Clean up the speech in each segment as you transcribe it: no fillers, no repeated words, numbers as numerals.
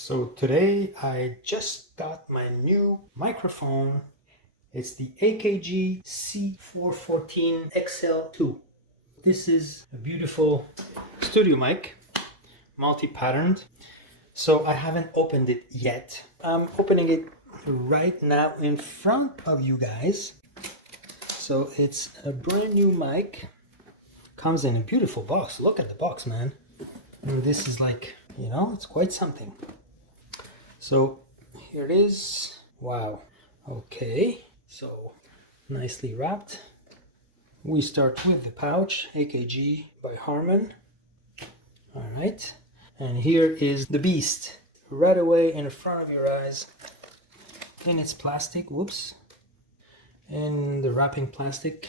So today I just got my new microphone. It's the AKG C414 XLII. This is a beautiful studio mic, multi-patterned. So I haven't opened it yet. I'm opening it right now in front of you guys. So it's a brand new mic. Comes in a beautiful box. Look at the box, man. And this is like, it's quite something. So here it is. Wow. Okay. So nicely wrapped. We start with the pouch, AKG by Harman. All right. And here is the beast. Right away in front of your eyes. In its plastic. Whoops. In the wrapping plastic.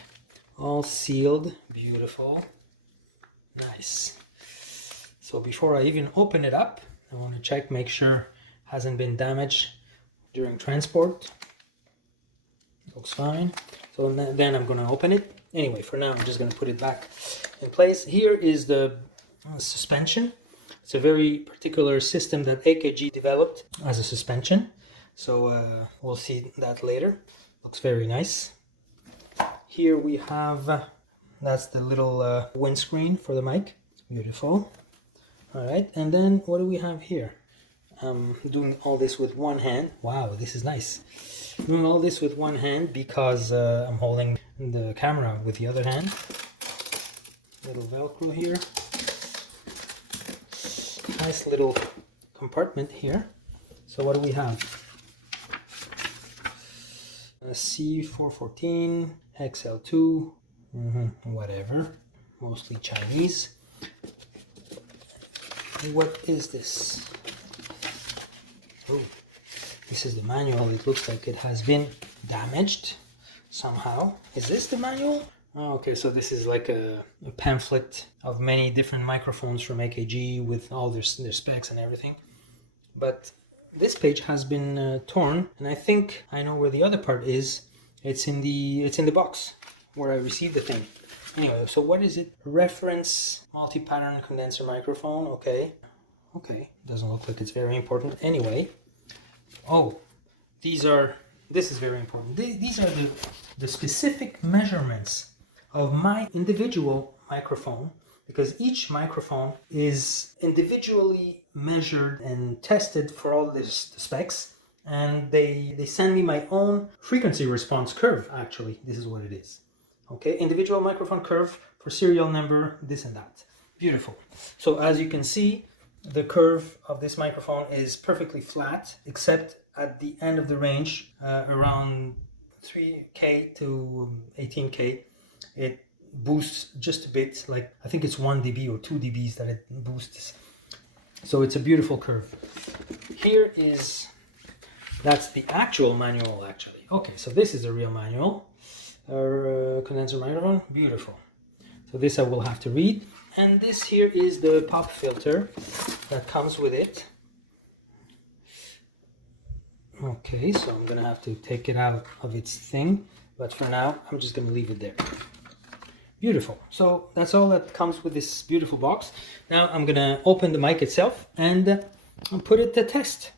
All sealed. Beautiful. Nice. So before I even open it up, I want to check, make sure hasn't been damaged during transport. Looks fine. So then I'm going to open it. Anyway, for now I'm just going to put it back in place. Here is the suspension. It's a very particular system that AKG developed as a suspension. So we'll see that later. Looks very nice. Here we have, that's the little windscreen for the mic. Beautiful. All right, and then what do we have here? I'm doing all this with one hand. Wow, this is nice. Doing all this with one hand because I'm holding the camera with the other hand. Little Velcro here. Nice little compartment here. So what do we have? A C414 XLII, whatever, mostly Chinese. What is this? Oh, this is the manual. It looks like it has been damaged somehow. Is this the manual? Oh, okay, so this is like a pamphlet of many different microphones from AKG with all their specs and everything. But this page has been torn, and I think I know where the other part is. It's in the box where I received the thing. Anyway, so what is it? Reference multi-pattern condenser microphone. Okay. Doesn't look like it's very important. Anyway. Oh, this is very important. These are the specific measurements of my individual microphone, because each microphone is individually measured and tested for all the specs, and they send me my own frequency response curve. Actually, this is what it is. Okay, individual microphone curve for serial number, this and that. Beautiful. So as you can see, the curve of this microphone is perfectly flat, except at the end of the range, around 3K to 18K, it boosts just a bit, like I think it's 1 dB or 2 dBs that it boosts. So it's a beautiful curve. Here is, that's the actual manual actually. Okay, so this is a real manual. Our condenser microphone, beautiful. So this I will have to read. And this here is the pop filter that comes with it. Okay, so I'm gonna have to take it out of its thing, but for now I'm just gonna leave it there. Beautiful. So that's all that comes with this beautiful box. Now I'm gonna open the mic itself and put it to test.